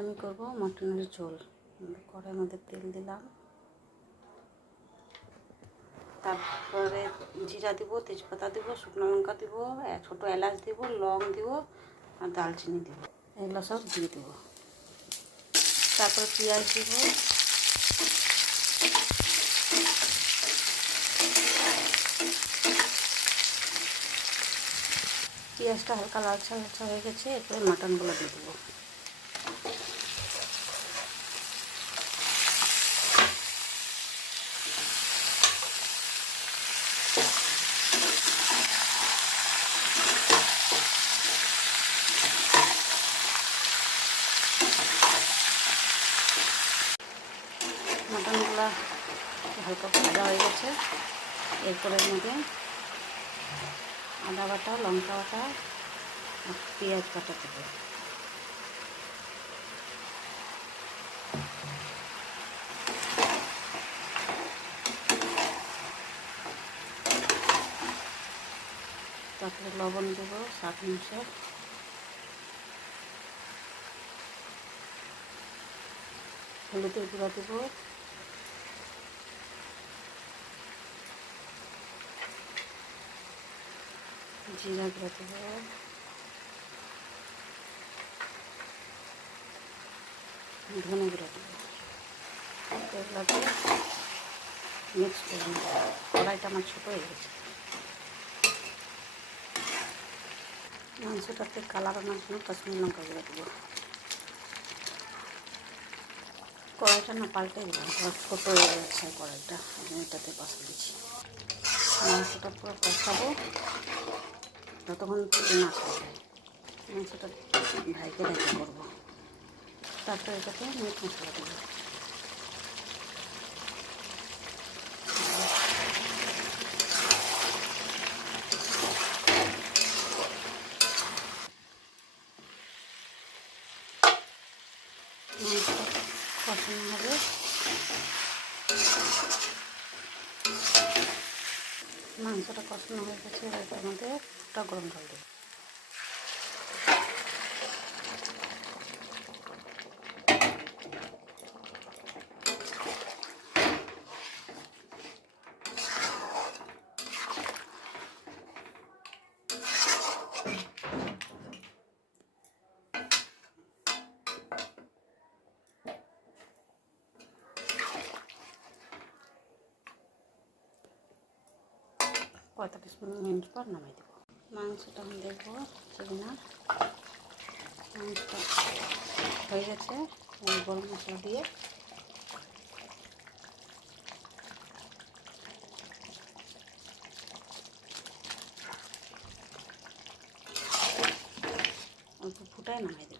আমি করব মটনের ঝোল। কড়াইয়ের মধ্যে তেল দিলাম, তারপরে জিরা দিব, তেজপাতা দিব, শুকনো লঙ্কা দিব, ছোটো এলাচ দিব, লং দিব আর দালচিনি দিব, এগুলো সব দিয়ে দেব। তারপরে পেঁয়াজ দিব, পেঁয়াজটা হালকা লালচা লালচা হয়ে গেছে। এরপরে মাটনগুলো দিয়ে দেবো। মাটনগুলো হালকা ভাজা হয়ে গেছে। এরপরে মধ্যে আদা বাটা, লঙ্কা বাটা আর পেঁয়াজ বাটা দেবো। তারপরে লবণ দেবো স্বাদ অনুসার, হলুদের গুঁড়া দেবো, জিরা গুঁড়া দেবো, ধনে গুঁড়া দেবো। এগুলোকে মিক্স করে নেব। কড়াইটা আমার ছোটো হয়ে গেছে। মাংসটাতে কালার আনার জন্য কাশ্মীরি লঙ্কা গুঁড়া দেবো। কড়াইটা না পাল্টে দিলাম, ছোটো হয়ে গেছে কড়াইটা, আমি এটাতে কষা দিচ্ছি। মাংসটা পুরো কষাবো যতক্ষণ তেল না ছাড়ে। মাংসটা ঢাইকে করবো। তারপরে এটাতে মিট মশলা দেবো। কষানো হবে। মাংসটা কষানো হয়ে গেছে। এটার মধ্যে ফুটা গরম জল দেবো। পঁয়তাল্লিশ মিনিট পর নামাই দেবো। মাংসটা আমি দেখবো না, মাংসটা হয়ে গেছে। গরম মশলা দিয়ে অল্প ফুটায় নামাই দেবো।